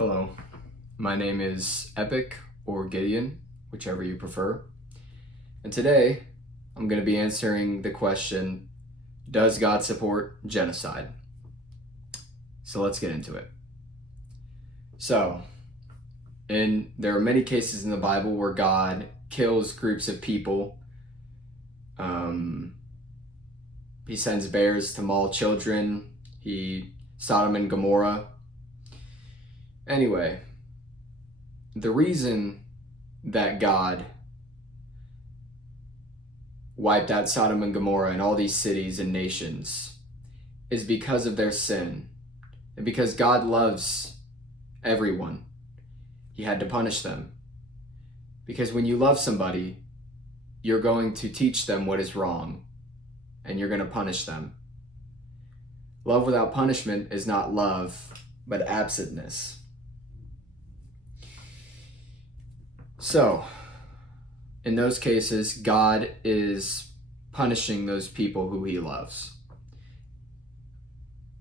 Hello, my name is Epic or Gideon, whichever you prefer. And today I'm going to be answering the question, does God support genocide? So let's get into it. There are many cases in the Bible where God kills groups of people. He sends bears to maul children. Sodom and Gomorrah. Anyway, the reason that God wiped out Sodom and Gomorrah and all these cities and nations is because of their sin. And because God loves everyone, he had to punish them. Because when you love somebody, you're going to teach them what is wrong, and you're going to punish them. Love without punishment is not love, but absentness. So, in those cases, God is punishing those people who he loves.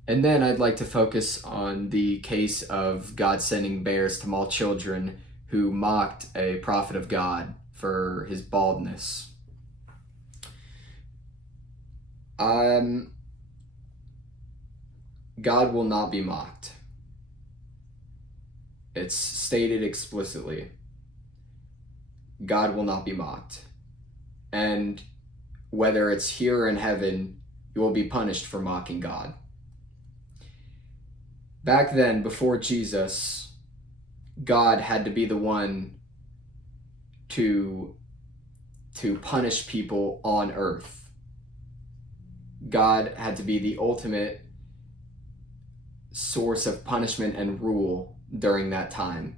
And then I'd like to focus on the case of God sending bears to maul children who mocked a prophet of God for his baldness. God will not be mocked. It's stated explicitly. God will not be mocked. And whether it's here or in heaven, you will be punished for mocking God. Back then, before Jesus, God had to be the one to punish people on earth. God had to be the ultimate source of punishment and rule during that time.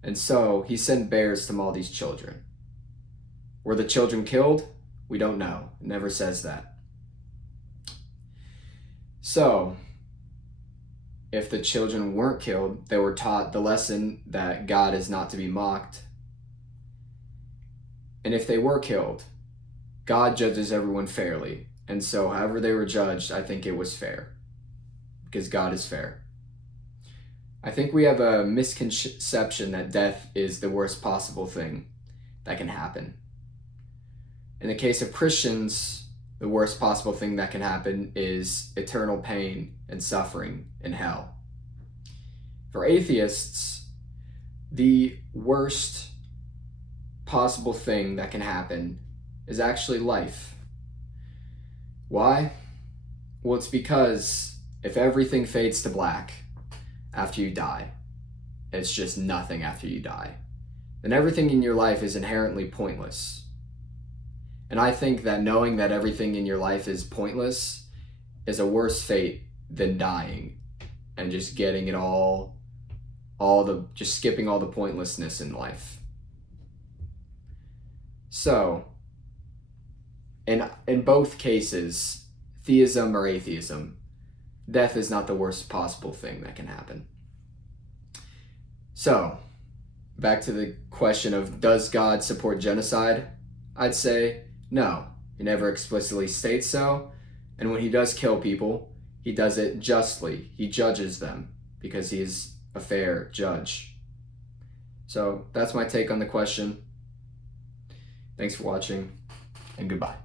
And so he sent bears to maul these children. Were the children killed? We don't know. It never says that. So, if the children weren't killed, they were taught the lesson that God is not to be mocked. And if they were killed, God judges everyone fairly. And so however they were judged, I think it was fair. Because God is fair. I think we have a misconception that death is the worst possible thing that can happen. In the case of Christians, the worst possible thing that can happen is eternal pain and suffering in hell. For atheists, the worst possible thing that can happen is actually life. Why? Well, it's because if everything fades to black after you die, it's just nothing after you die, then everything in your life is inherently pointless. And I think that knowing that everything in your life is pointless is a worse fate than dying and just getting it just skipping all the pointlessness in life. So, in both cases, theism or atheism, death is not the worst possible thing that can happen. So, back to the question of, does God support genocide? I'd say no. He never explicitly states so. And when he does kill people, he does it justly. He judges them because he's a fair judge. So that's my take on the question. Thanks for watching, and goodbye.